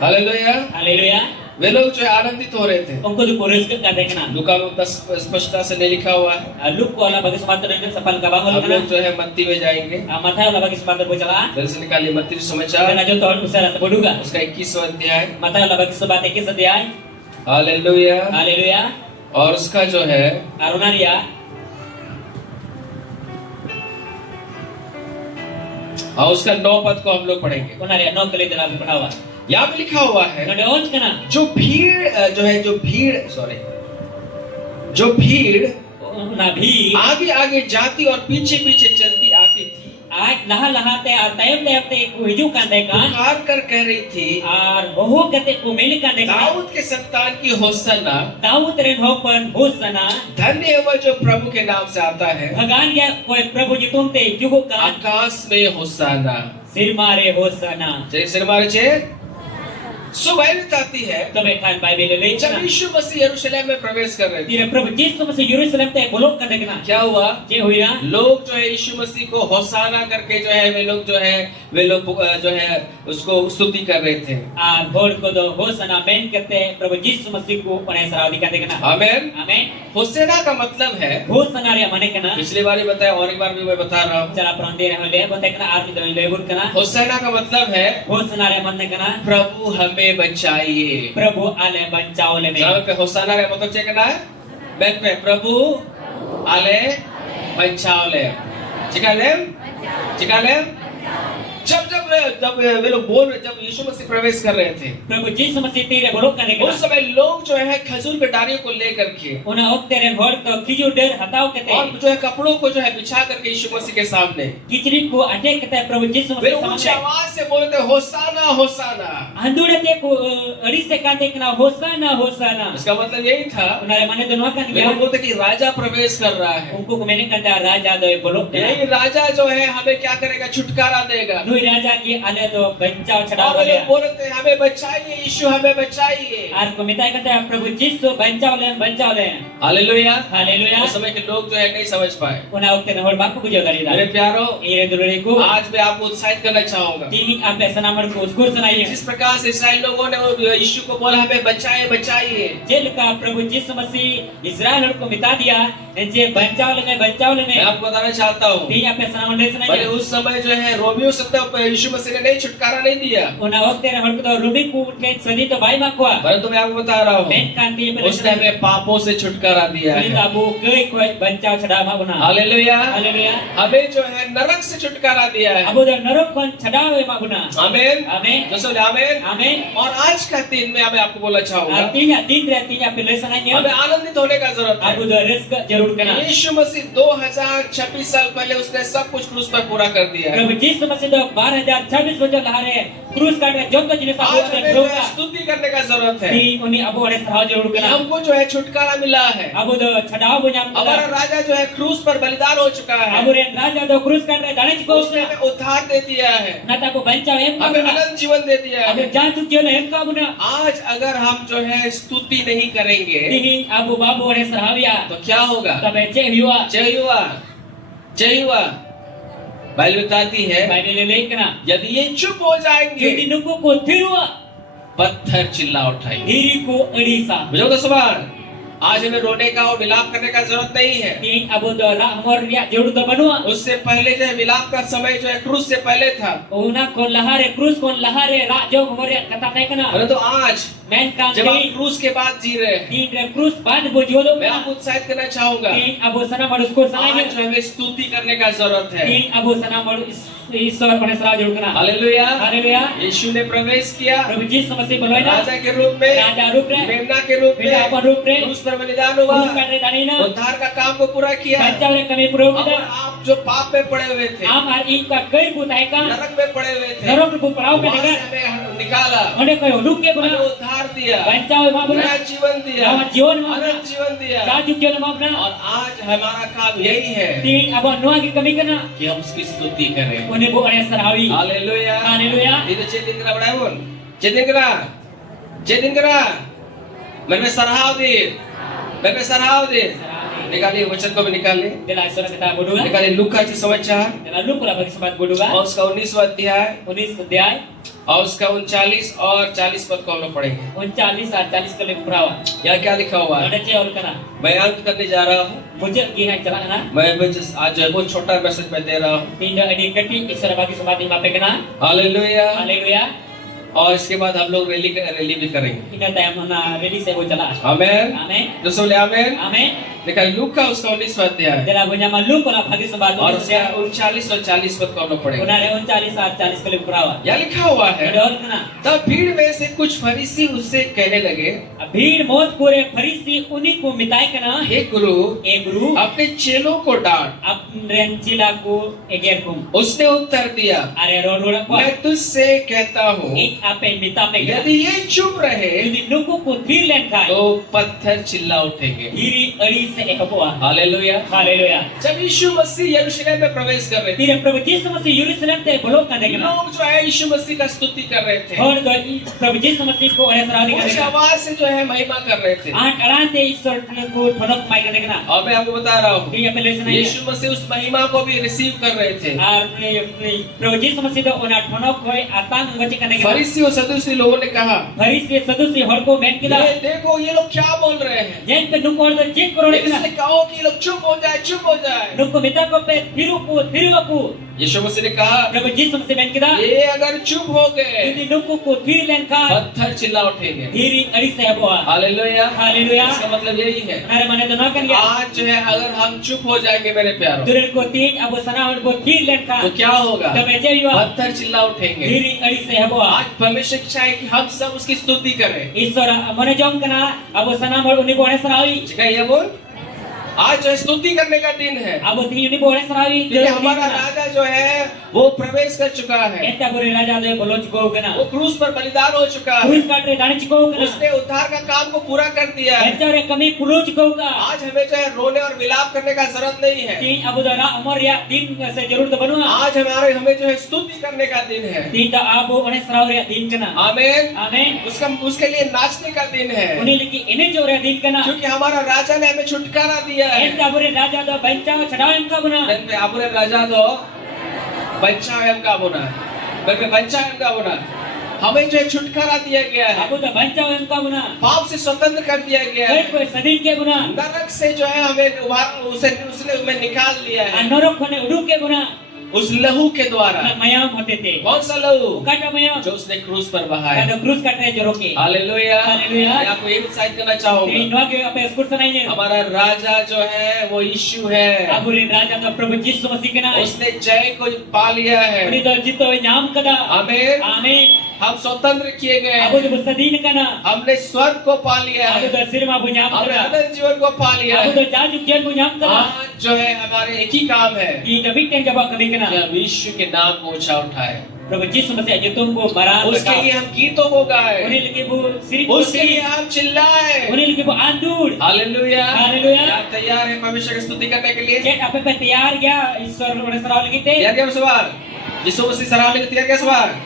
हालेलुया हालेलुया वे लोग जो है आनंदित हो रहे थे उनको तो रिस्क का टाइगना लूका में स्पष्टता से नहीं लिखा हुआ है लुक को वाला भागी समाज तो सफल का बांगल हम करना लोग जो है मत्ती में जाएंगे माथा वाला भागी समाज तो चला दरअसल निकालिए मत्ती समाचार ना जो तो उसे रात पढ़ूंगा उसका 21वां अध्याय माथा वाला भागी समाज 21 अध्याय हालेलुया हालेलुया और उसका जो है अरुणारिया हाँ उसका 9 पद को हम लोग पढ़ेंगे उनारिया 9 के लिए दिला भी पढ़ावा यहाँ पे लिखा हुआ है नडे ओंच कना जो भीड़ ना भी आगे आगे जाती और पीछे पीछे चलती आती थी आज laha-laha te ar tayam-tayam te ku hijuk kan dekan पुकार कर कह रही थी ar bohu kate ku meli kan dekan Dawood के संतान की Hosanna, Daud ren hopan hosana धन्य है वह जो प्रभु के नाम से आता है, bhagan ya koi prabhu nyutum te juguk kan आकाश में होसाना। sirmare hosana जय सिर मारे छे। सो बाइबल बताती है tobe kan bible le जब lecha यीशु मसीह यरूशलेम में प्रवेश कर रहे थे, tira prabhu jisu masih Yerusalem te bolok kan dekna क्या हुआ? je huya लोग जो है यीशु मसीह को होसाना करके जो है वे लोग जो है उसको स्तुति कर रहे थे। ar hor ko do hosana men kate prabhu jisu masih ku panai sarawdi kan dekna आमीन। amen होसेना का मतलब है, hosana re mane kana पिछली बार ही बताया और एक बार भी मैं बता रहा हूँ, cara prande re hole bote kana ar do lebur kana होसेना का मतलब है hosana re mane kana प्रभु हमें बचाइए। prabhu ale bancao le me जहाँ पे होसाना रे मतलब चेक करना है, बैक पे प्रभु आले बचाओ ले, चिका ले। जब वे लोग बोल रहे, जब यीशु मसीह प्रवेश कर रहे थे, prabhu jisu masih tire bolok kan dekna उस समय लोग जो है खजूर के डालियों को लेकर के una okte ren hor to khijur der hatau kate और जो है कपड़ों को जो है बिछा करके यीशु मसीह के सामने kichri ku ate kate prabhu jisu वे masih ऊंची samane आवाज से बोलते होसाना होसाना। andure te ku adi se kan dekna hosana hosana इसका मतलब यही था, una re mane dono kan वे gya लोग बोलते कि राजा प्रवेश कर रहा है, unku ku mene kata raja do bolok de यही राजा जो है हमें क्या करेगा, छुटकारा देगा। nui raja ki ale do bancao chada और वे boleh लोग बोलते हैं हमें बचाइए यीशु, हमें बचाइए। ar ku minta kata prabhu jisu bancao le hallelujah. haleluya उस समय के लोग जो है नहीं समझ पाए। una okte na hor bapu ku jodari da मेरे प्यारो, ire dulure ku आज मैं आपको उत्साहित करना चाहूंगा। tini ape sanamar ku uskur sanaiye जिस प्रकार से इस्राएल लोगों ने वो यीशु को बोला हमें बचाइए बचाइए, जेलका प्रभु यीशु मसीह इस्राएल को मिटा दिया जे बचाओ ले मैं आपको बताना चाहता हूँ, ती आपे सनामन ले भले सनाइए उस समय जो है रोमियो सत्ता यीशु मसीह ने नहीं छुटकारा नहीं दिया, una okte na hor ko rubi ku ke sadi to bai makwa परंतु मैं आपको बता रहा हूँ men kan ti pe उसने हमें पापों से छुटकारा दिया ni है। abu koi koi बचाओ छड़ा मा बना हालेलुया। हालेलुया हमें जो है नरक से छुटकारा दिया है। abu da narok kon छड़ावे मा बना आमीन। amen जो बोले आमीन। amen और आज का दिन में मैं आपको बोलना चाहूंगा, artinya din re tinya pe le हमें sanaiye आनंदित होने का जरूरत है। abu da risk jarur kana यीशु मसीह 2026 साल पहले उसने सब कुछ क्रूस पर पूरा कर दिया है। प्रभु यीशु मसीह तो 12026 बजे लहारे क्रूस काट जो तो जिने आज सब हमें जो है स्तुति करने का जरूरत है ती उनी अबो अरे सराव जरूर कि करा हमको जो है छुटकारा मिला है। अबो दो छडाव बुझाम हमारा राजा जो है क्रूस पर बलिदान हो चुका है, अबो रे राजा दो क्रूस काट रे दाने को उसने हमें उद्धार दे दिया है, नता को बंचा एम का हमें बुना अनंत जीवन दे दिया अबो है। जा तू क्यों एम का बुना आज अगर हम जो है स्तुति नहीं करेंगे ती अबो बाबू अरे सराविया तो क्या होगा? तबे चे हुआ जय हुआ। बाइबल बताती है बाइबल ले लेकना यदि ये चुप हो जाएंगे यदि नुको को थिरुआ पत्थर चिल्ला उठाएंगे। हिरी को अड़ीसा बुझो तो सुभान, आज हमें रोने का और विलाप करने का जरूरत नहीं है। ती अबो दो रा हमर रिया जरूर तो बनुआ उससे पहले जो है विलाप का समय जो है क्रूस से पहले था, ओना को लहारे क्रूस को लहारे रा जो हमर कथा नहीं कना परंतु आज मैन काम जब आप करी क्रूस के बाद जी रहे हैं, तीन रे क्रूस बाद बुझो दो मैं आपको उत्साहित करना चाहूंगा, तीन अबो सना मरुस को आज सनाइए जो हमें स्तुति करने का जरूरत है। तीन अबो सना मरु ईश्वर पर सरा जोड़ करना हालेलुया। हालेलुया यीशु ने प्रवेश किया प्रभु यीशु मसीह बोलो ना राजा के रूप में, राजा रूप रे मेमना के रूप मेरा अपन में रूप रे क्रूस पर बलिदान हुआ, क्रूस काट रे दानी ना उद्धार का काम को पूरा किया। बच्चा रे कमी पुरो और आप जो पाप में पड़े हुए थे, आम आर इन का कई बुताई का नरक में पड़े हुए थे, नरक को पड़ाव के वहां देगा से हमें निकाला, ओने कोई लुक के हमें बना उद्धार दिया, बच्चा वे मां बना नया जीवन दिया, नया जीवन मां अनंत जीवन दिया। राजू के मां बना और आज हमारा काम यही है तीन अबो नुआ की कमी करना कि हम उसकी स्तुति करें। ओने वो अरे सरावी हालेलुया। हालेलुया ये तो चेतिन करा बड़ा है बोल, चेतिन करा मन में सराहव दे, मन में सराहव दे। निकालिए वचन को भी निकालिए, देला ईश्वर कथा बोलूगा निकालिए लूका की समाचार देला लुक ला भरी बात बोलूगा और उसका 19वां अध्याय 19 अध्याय और उसका 39 और 40 पद को हम लोग पढ़ेंगे। 39 और 40 के लिए पुरावा यहाँ क्या लिखा हुआ है? नडे चे और कना मैं अंत करने जा रहा हूँ, मुझे की है चला ना मैं बस आज बहुत छोटा मैसेज मैं दे रहा हूँ। तीन अडी कटी ईश्वर बाकी समाधि मापे कना हालेलुया। हालेलुया और इसके बाद हम लोग रैली भी करेंगे। इन टाइम ना रेडी से वो चला आमेन। आमेन जो बोले आमेन। आमेन देखा लूका उसका 19वां अध्याय Dalam punya malu kalau bagi sembah और tu उसका 39 और 40 पद पढ़ना पड़ेगा। Unare 39 saat 40 kali perawan. यहाँ लिखा हुआ है, Ada orang kena. तब भीड़ में से कुछ फरीसी उससे कहने लगे, भीड़ मौत पूरे फरीसी उन्हीं को मिटाई कना हे गुरु, ए गुरु अपने चेलों को डांट। अपने चिला को एगर कुम उसने उत्तर दिया, अरे रो रो को मैं तुझसे कहता हूँ, एक आपे मिता पे यदि ये चुप रहे यदि नुकु को थीर लेन खाए तो पत्थर चिल्ला उठेंगे। धीरी अड़ी से ehboa हालेलुया। हालेलुया जब यीशु मसीह यरूशलेम में प्रवेश कर रहे थे, तीर प्रभु यीशु मसीह यरूशलेम ते बोलो का देखना लोग जो है यीशु मसीह का स्तुति कर रहे थे, और तो प्रभु यीशु मसीह को अरे सराहना ऊंची करना आवाज से जो है महिमा कर रहे थे। आठ अड़ाते ईश्वर को ठनक माई का देखना और मैं आपको बता रहा हूँ, ये अपने लेसन है यीशु मसीह उस महिमा को भी रिसीव कर रहे थे। और प्रभु यीशु मसीह तो उन्हें ठनक कोई आतंक गति करने के फरीसी और सदूसी लोगों ने कहा, फरीसी सदुसी हर को मेन किला ये देखो ये लोग क्या बोल रहे हैं, जेन पे नुको और चेक करो लेकिन इससे कहो कि ये लोग चुप हो जाए, चुप हो जाए। नुको मिता को पे थिरुपु यीशु मसीह ने कहा, प्रभु यीशु मसीह मेन किला ये अगर चुप हो गए यदि नुको को थिर लेन का पत्थर चिल्ला उठेंगे। धीरी अड़ी से हबवा हालेलुया। हालेलुया इसका मतलब यही है, अरे मने तो ना कर गया आज जो है अगर हम चुप हो जाएंगे मेरे प्यारों, दुरन को तीन अब सना और को थिर लेन का तो क्या होगा? तब ऐसे ही हुआ पत्थर चिल्ला उठेंगे। धीरी अड़ी से हबवा आज परमेश्वर की इच्छा है कि हम सब उसकी स्तुति करें। ईश्वर मने जोंग कना अब सना और उन्हीं को अरे सरावी ये बोल, आज जो है स्तुति करने का दिन है, अब थी उन्हीं को अरे सरावी क्योंकि हमारा राजा जो है वो प्रवेश कर चुका है, एता गोरे राजा दे बोलो चुको कना वो क्रूस पर बलिदान हो चुका है, क्रूस काट रे दाने चुको कना उसने उद्धार का काम को पूरा कर दिया है। एता रे कमी पुलो चुको का आज हमें जो है रोने और विलाप करने का जरूरत नहीं है। तीन अब दरा अमर या दिन से जरूर तो बनुआ आज हमें जो है स्तुति करने का दिन है। तीन दा अब उन्हें सराव रे दिन कना आमीन। आमीन उसके लिए नाचने का दिन है, उन्हें लिखी इन्हें जो रे दिन कना क्योंकि हमारा राजा ने हमें छुटकारा दिया है। एता बोरे राजा दो बंचा छड़ाव इनका बुना अपने राजा दो बच्चा है का बुना, बल्कि बच्चा है का बुना, हमें जो है छुटकारा दिया गया है, अब तो बंचा इनका बुना पाप से स्वतंत्र कर दिया गया है, कोई सदी के बुना नरक से जो है हमें उसने हमें निकाल लिया है नरक होने उड़ू के बुना उस लहू के द्वारा। मयाम होते थे कौन सा लहू? काटा मयाम जो उसने क्रूस पर बहाया। काटा क्रूस काटने जो रोके। हालेलुया। हालेलुया। मैं आपको ये उत्साहित करना चाहूंगा, इनवा के अपने स्कूल से नहीं हमारा राजा जो है वो यीशु है। अब रे राजा तो प्रभु यीशु मसीह के नाम उसने जय को पा लिया है। उन्हें तो जीतो नाम कदा आमीन। आमीन हम स्वतंत्र किए गए अब हैं, तो सदीन कना हमने स्वर्ग को पा लिया अब है, तो सिर में बुझाम हमने कदा अनंत जीवन को पा लिया अब है। तो जाजु जेल बुझाम कदा आज जो है हमारे एक ही काम है ये कभी टें जब कभी कना कि हम यीशु के नाम को ऊंचा उठाए, प्रभु यीशु मसीह जो तुमको बरान उसके लिए हम गीतों को गाए, उन्हें लगे वो सिर उसके लिए हम चिल्लाए। उन्हें लगे वो आंदूर हालेलुया। हालेलुया। आप तैयार हैं परमेश्वर की स्तुति करने के लिए? जेट आपे पे तैयार गया ईश्वर उन्हें सराव लगी थे तैयार क्या सवाल? यीशु मसीह सराहना के लिए तैयार क्या सवाल?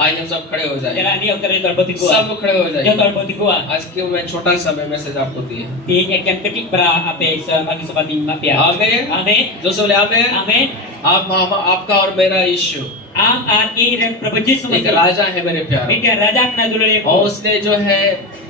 आइए हम सब खड़े हो जाए, जरा नहीं उतरे तड़पति को सब खड़े हो जो जाए। तड़पति को आज क्यों मैं छोटा सा मैसेज आपको दिए। तीन एक केटिक बरा आपे bagi sobat mapian आमीन। amin जो बोले आमीन। amin आपका और मेरा यीशु am ar iren प्रभु यीशु एक मसीह राजा है मेरे प्यारे, एक राजा कना दुलरे और उसने जो है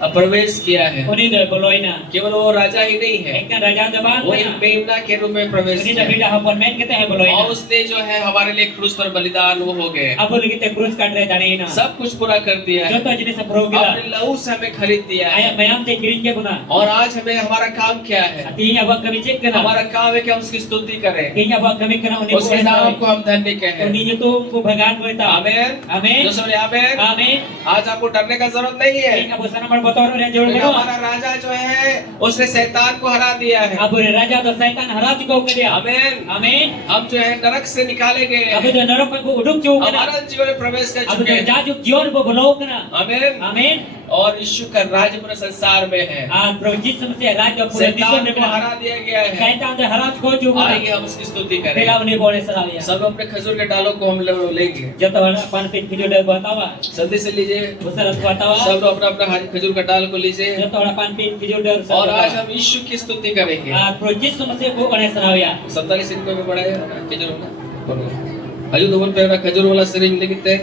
प्रवेश किया है। उन्हें दो बोलोइना केवल वो राजा ही नहीं है, एक राजा दबान वो एक मेमना के रूप में प्रवेश उन्हें किया तो बिड़ा हपन में कहते हैं बोलोइना और उसने जो है हमारे लिए क्रूस पर बलिदान वो हो गए, अब लगी ते क्रूस काट रहे जाने ना सब कुछ पूरा कर दिया जो है, तो जिने सब रोग गिला अपने लहू से हमें खरीद दिया है। आया मयाम ते गिरिन के गुना और आज हमें हमारा काम क्या है? तीन अब कभी चेक करना हमारा काम है कि हम उसकी स्तुति करें, तीन अब कभी करना उन्हें उसके नाम को हम धन्य कहें। उन्हें तो को भगवान बोलता आमीन। आमीन जो बोले आमीन। आमीन आज आपको डरने का जरूरत नहीं है, एक अब सना मर बतौर रे जोड़ क्योंकि करो हमारा राजा जो है उसने शैतान को हरा दिया है। अब रे राजा तो शैतान हरा चुका हो गया आमीन। आमीन हम जो है नरक से निकाले गए अब हैं, तो नरक को उड़ुक चुका हमारा जीवन में प्रवेश कर अब चुके तो हैं। जाजु जीवन को बुलाओ कना आमीन। आमीन और यीशु का राज्य पूरे संसार में है, आज प्रभु यीशु मसीह राज्य पूरे विश्व शैतान में को हरा दिया गया है। शैतान तो हरा चुका हो चुका आइए हम उसकी स्तुति करें। पहला उन्हें बोले सलाह सब अपने खजूर के डालों को हम लेंगे, जब तो अपन पे वीडियो डर बतावा जल्दी से लीजिए। दूसरा बतावा सब लोग अपना अपना खजूर का डाल को लीजिए जब तो अपन पे वीडियो डर और आज हम यीशु की स्तुति करेंगे। आज प्रभु यीशु मसीह को उन्हें सलाह 47 इनको भी बढ़ाया खजूर का हजू दोन पे खजूर वाला सरिंग लेकिते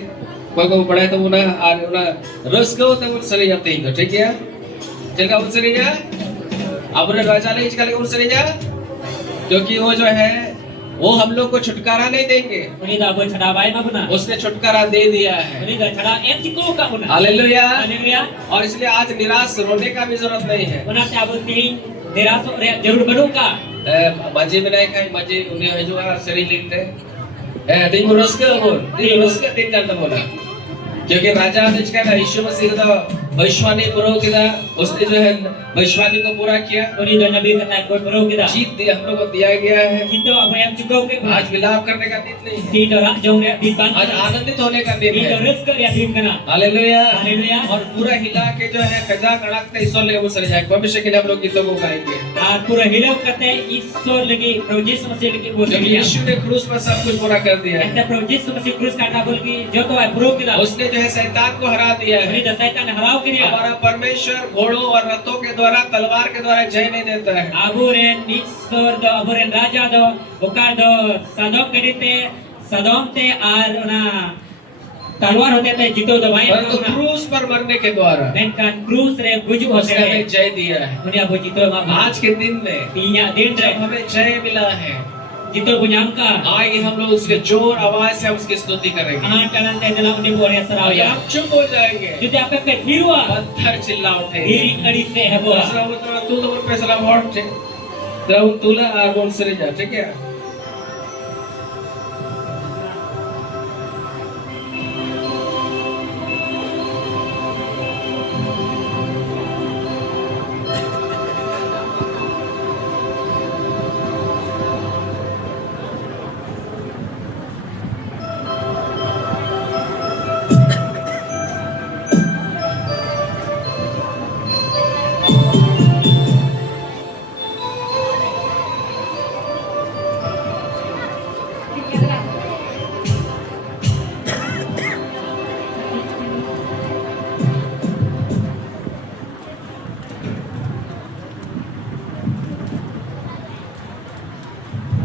कोई को बढ़ाया तो ना और ना रस को तो उन सरिंग आते ही तो ठीक है चल का उन सरिंग अब रे राजा ने इसका उन सरिंग क्योंकि वो जो है वो हम लोग को छुटकारा नहीं देंगे, उन्हें तो अब छड़ा भाई मगुना उसने छुटकारा दे दिया है। उन्हें तो छड़ा एक चिको का बुना हालेलुया। हालेलुया और इसलिए आज निराश रोने का भी जरूरत नहीं है। उन्हें से अब तीन Dirasuk rea jarur baru ka? Maji menaik kai maji uni hijua seri linte. Tin raska pun, tin raska tin kan tamona. क्योंकि राजा ने इसका यीशु मसीह का भविष्यवाणी पूरा किया, उसने जो है भविष्यवाणी को पूरा किया। Uni do nabi kata kau baru kita. जीत दी हम लोग को दिया गया है। Kita apa yang cukup ke? आज विलाप करने का दिन नहीं है, Tidak rak jauh rea di ban. आज आनंदित होने का दिन Tidak है। rezeki rea di kana. Hallelujah. Haleluya. और पूरा हिला के जो है कजा कड़कते ईश्वर ले वो सर जाए। भविष्य के लिए हम लोग गीतों को गाएंगे। Ar pura hilau kata Isor lagi, Prabhu Yesus masih lagi जब bos. यीशु ने क्रूस पर सब कुछ पूरा कर दिया है, Kita Prabhu Yesus masih krus kata boleh jodoh ay pura kita. उसने जो है शैतान को हरा दिया है। Ini dah syaitan harau kini. हमारा परमेश्वर घोड़ों और रथों के द्वारा तलवार के द्वारा जय नहीं देता है। Aburen Isor do aburen raja do bukan do sadok kedite sadom te ar na talwar hote te jito do main परंतु क्रूस पर मरने के द्वारा Menkan krus re bujuk hote उसने हमें re. जय दिया है। Dunia bu jito ma आज के दिन में Tinya din जब re. हमें जय मिला है, Jito punya angka. आइए हम लोग उसके जोर आवाज से हम उसकी स्तुति करेंगे। Anak kanan te dalam uni boleh अगर seraya. आप चुप हो जाएंगे, Jadi apa ke hirua? पत्थर चिल्ला उठेंगे। Diri kali se heboh. तू तो मुझ पे सलाम और तेरा तुला और बोल सरे जा, ठीक है?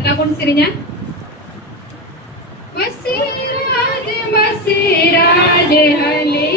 Kenapa sirinya? Masih raj, hale